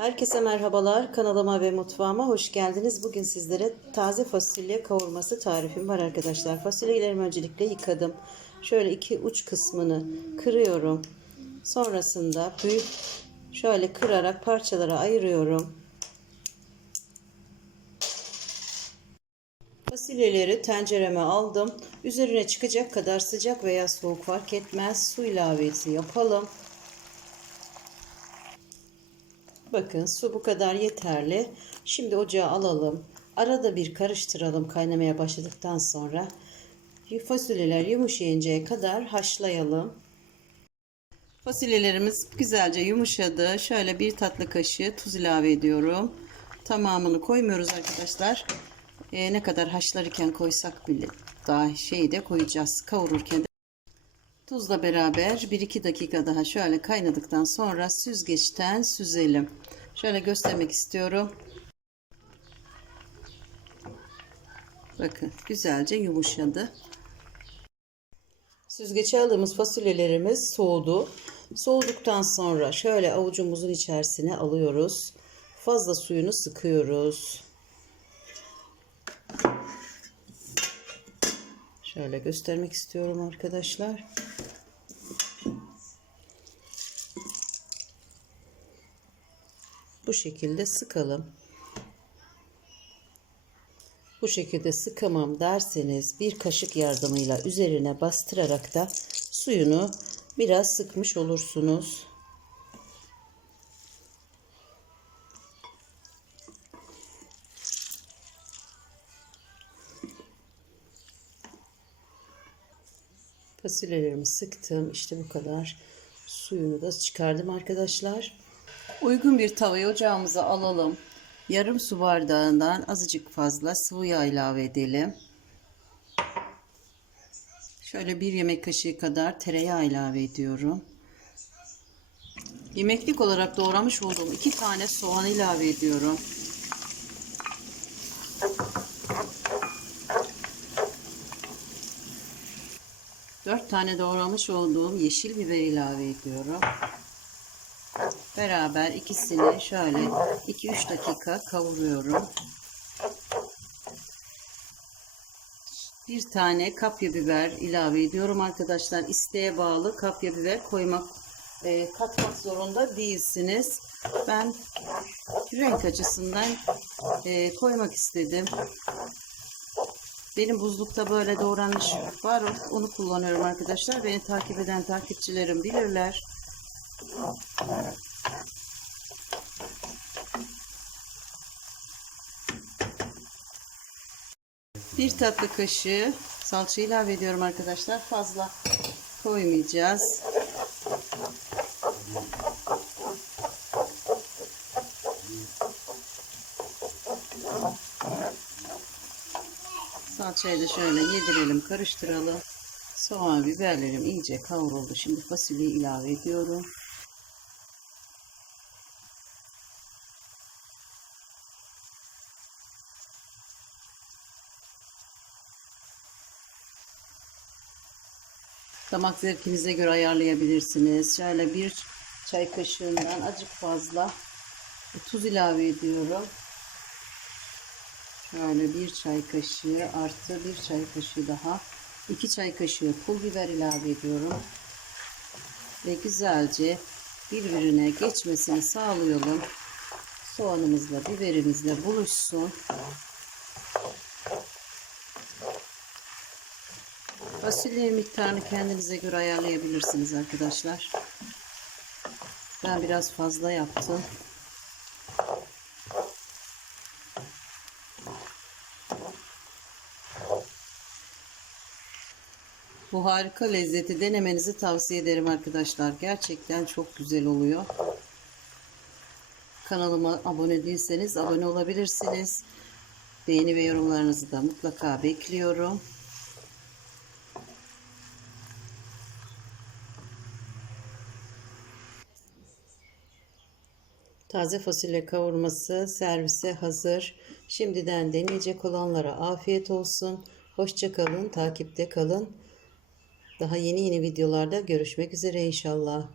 Herkese merhabalar. Kanalıma ve mutfağıma hoş geldiniz. Bugün sizlere taze fasulye kavurması tarifim var arkadaşlar. Fasulyelerimi öncelikle yıkadım. Şöyle iki uç kısmını kırıyorum. Sonrasında büyük şöyle kırarak parçalara ayırıyorum. Fasulyeleri tencereme aldım. Üzerine çıkacak kadar sıcak veya soğuk fark etmez. Su ilavesi yapalım. Bakın su bu kadar yeterli. Şimdi ocağa alalım. Arada bir karıştıralım kaynamaya başladıktan sonra. Fasulyeler yumuşayıncaya kadar haşlayalım. Fasulyelerimiz güzelce yumuşadı. Şöyle bir tatlı kaşığı tuz ilave ediyorum. Tamamını koymuyoruz arkadaşlar. Ee, ne kadar haşlarken koysak bile daha şeyi de koyacağız. Kavururken de Tuzla beraber 1-2 dakika daha şöyle kaynadıktan sonra süzgeçten süzelim. Şöyle göstermek istiyorum. Bakın güzelce yumuşadı. Süzgeçe aldığımız fasulyelerimiz soğudu. Soğuduktan sonra şöyle avucumuzun içerisine alıyoruz. Fazla suyunu sıkıyoruz. Şöyle göstermek istiyorum arkadaşlar. Bu şekilde sıkalım. Bu şekilde sıkamam derseniz bir kaşık yardımıyla üzerine bastırarak da suyunu biraz sıkmış olursunuz. Fasulyelerimi sıktım. İşte bu kadar. Suyunu da çıkardım arkadaşlar. Uygun bir tavayı ocağımıza alalım. Yarım su bardağından azıcık fazla sıvı yağ ilave edelim. Şöyle bir yemek kaşığı kadar tereyağı ilave ediyorum. Yemeklik olarak doğramış olduğum iki tane soğan ilave ediyorum. Dört tane doğramış olduğum yeşil biber ilave ediyorum. Beraber ikisini şöyle 2-3 dakika kavuruyorum. Bir tane kapya biber ilave ediyorum arkadaşlar. İsteğe bağlı kapya biber koymak e, katmak zorunda değilsiniz. Ben renk açısından e, koymak istedim. Benim buzlukta böyle doğranmış var. Onu kullanıyorum arkadaşlar. Beni takip eden takipçilerim bilirler. Bir tatlı kaşığı salça ilave ediyorum arkadaşlar. Fazla koymayacağız. Salçayı da şöyle yedirelim, karıştıralım. Soğan, biberlerim iyice kavruldu. Şimdi fasulyeyi ilave ediyorum. Damak zevkinize göre ayarlayabilirsiniz. Şöyle bir çay kaşığından azıcık fazla tuz ilave ediyorum. Şöyle bir çay kaşığı artı bir çay kaşığı daha. iki çay kaşığı pul biber ilave ediyorum. Ve güzelce birbirine geçmesini sağlayalım. Soğanımızla biberimizle buluşsun. Fasulye miktarını kendinize göre ayarlayabilirsiniz arkadaşlar. Ben biraz fazla yaptım. Bu harika lezzeti denemenizi tavsiye ederim arkadaşlar. Gerçekten çok güzel oluyor. Kanalıma abone değilseniz abone olabilirsiniz. Beğeni ve yorumlarınızı da mutlaka bekliyorum. Taze fasulye kavurması servise hazır. Şimdiden deneyecek olanlara afiyet olsun. Hoşça kalın, takipte kalın. Daha yeni yeni videolarda görüşmek üzere inşallah.